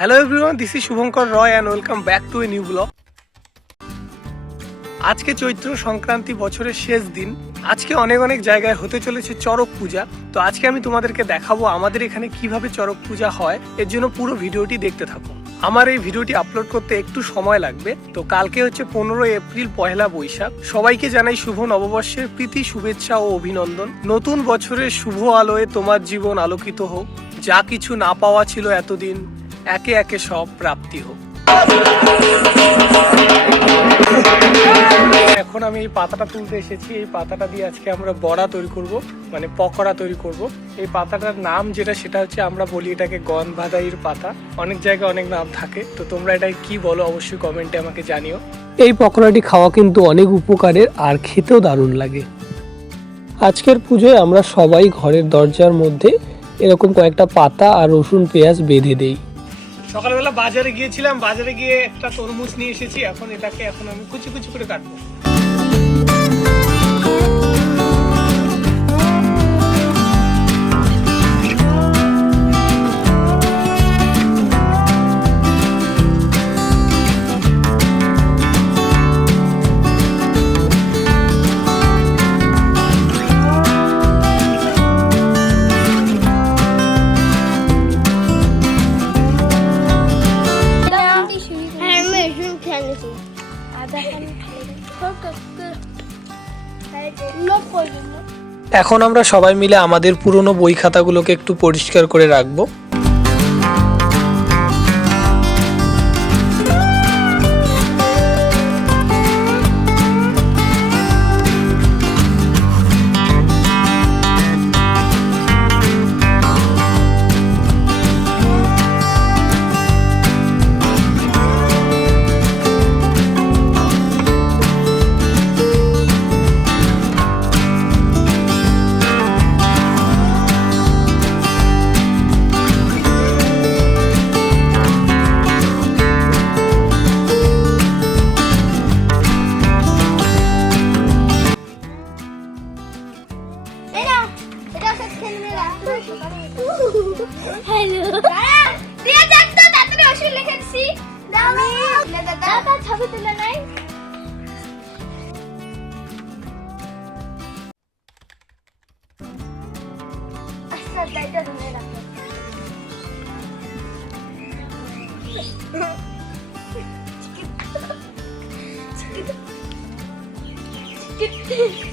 Hello everyone, this is Shubhankar Roy and welcome back to a new vlog. আজকে চৈত্র সংক্রান্তি বছরের শেষ দিন। আজকে অনেক অনেক জায়গায় হতে চলেছে চড়ক পূজা। তো আজকে আমি তোমাদেরকে দেখাবো আমাদের এখানে কিভাবে চড়ক পূজা হয়। এর জন্য পুরো ভিডিওটি দেখতে থাকো। আমার এই ভিডিওটি আপলোড করতে একটু সময় লাগবে। তো কালকে হচ্ছে 15 এপ্রিল পহেলা বৈশাখ। সবাইকে জানাই শুভ নববর্ষের প্রীতি, শুভেচ্ছা ও অভিনন্দন। নতুন বছরের শুভ আলোয় তোমার জীবন আলোকিত হোক। যা কিছু না পাওয়া ছিল এতদিন, একে একে সব প্রাপ্তি হোক। এখন আমি এই পাতাটা তুলতে এসেছি। এই পাতাটা দিয়ে আজকে আমরা বড়া তৈরি করব, মানে পকোড়া তৈরি করব। এই পাতাটার নাম সেটা হচ্ছে, আমরা বলি এটাকে গন্ধভাদাইয়ের পাতা। অনেক জায়গায় অনেক নাম থাকে, তো তোমরা এটাকে কি বলো অবশ্যই কমেন্টে আমাকে জানিও। এই পকোড়াটি খাওয়া কিন্তু অনেক উপকারের আর খেতেও দারুণ লাগে। আজকের পুজোয় আমরা সবাই ঘরের দরজার মধ্যে এরকম কয়েকটা পাতা আর রসুন পেঁয়াজ বেঁধে দেই। সকালবেলা বাজারে গিয়েছিলাম, বাজারে গিয়ে একটা তরমুজ নিয়ে এসেছি। এখন আমি কুচি কুচি করে কাটবো। এখন আমরা সবাই মিলে আমাদের পুরনো বই খাতাগুলোকে একটু পরিষ্কার করে রাখবো।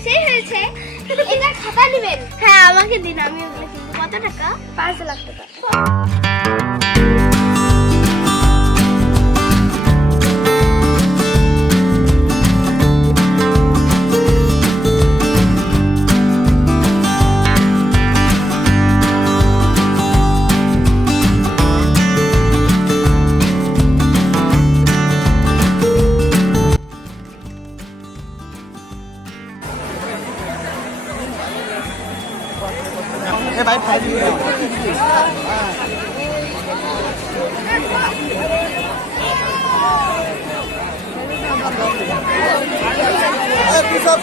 সেই হয়েছে, এটা খাতা নেবেন? হ্যাঁ, আমাকে দিন, আমি ওগুলো কিনবো। কত টাকা? 5 লাখ টাকা। भाई फाइल पिसा